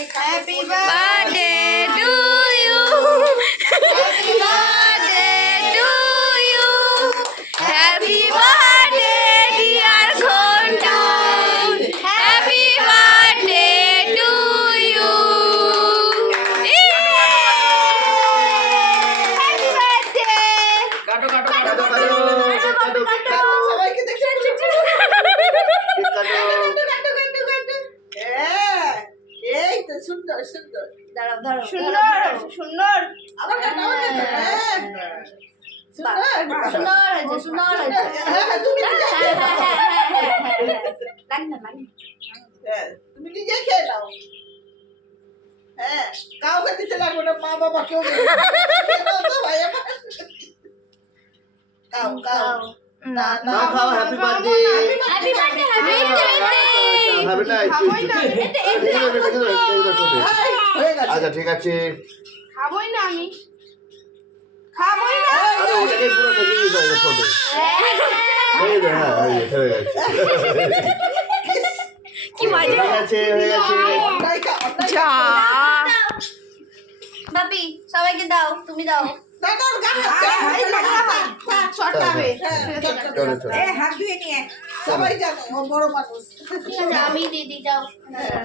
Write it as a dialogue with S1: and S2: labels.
S1: Happy
S2: birthday to you happy birthday to you happy birthday dear ঘণ্টা happy birthday to you happy birthday
S3: কাটো কাটো
S4: কাটো,
S3: কাটো
S4: কাটো,
S3: কাটো
S4: কাটো,
S1: সবাইকে দেখে হ্যাঁ এই তো সুন্দর সুন্দর
S2: দাঁড়াও দাঁড়াও
S1: সুন্দর সুন্দর আবার
S2: হ্যাঁ,
S1: হ্যাঁ। সুন্দর
S2: সুন্দর
S1: হ্যাঁ, তুমি
S2: হ্যাঁ হ্যাঁ। হ্যাঁ হ্যাঁ হ্যাঁ হ্যাঁ।
S1: হ্যাঁ, তুমি নিজে খেয়ে নাও হ্যাঁ কাউকে দিতে লাগবে না মা বাবা কেউ। খাও খাও না না
S4: খাও.
S2: হ্যাপি বার্থডে হ্যাপি বার্থডে
S4: হবে না একটু একটু রেখে দাও, রেখে দাও, রেখে দাও, ছোটে।
S1: এই, হয়ে গেছে
S4: আচ্ছা ঠিক আছে
S2: খাবোই না আমি খাবোই না
S4: আরে ওটাকে পুরো থেকে দিতে হবে ছোটে হয়ে গেছে হ্যাঁ হয়ে গেছে
S2: কি মজা
S4: হয়ে গেছে হয়ে গেছে
S1: অন্যায় খা, অন্যায়
S2: যা বাপি সবাইকে দাও তুমি দাও
S1: হাত দাও, হাত দাও, হাত সবাই জানে ও বড় মানুষ।
S2: আমি দিদি দাও।
S1: হ্যাঁ।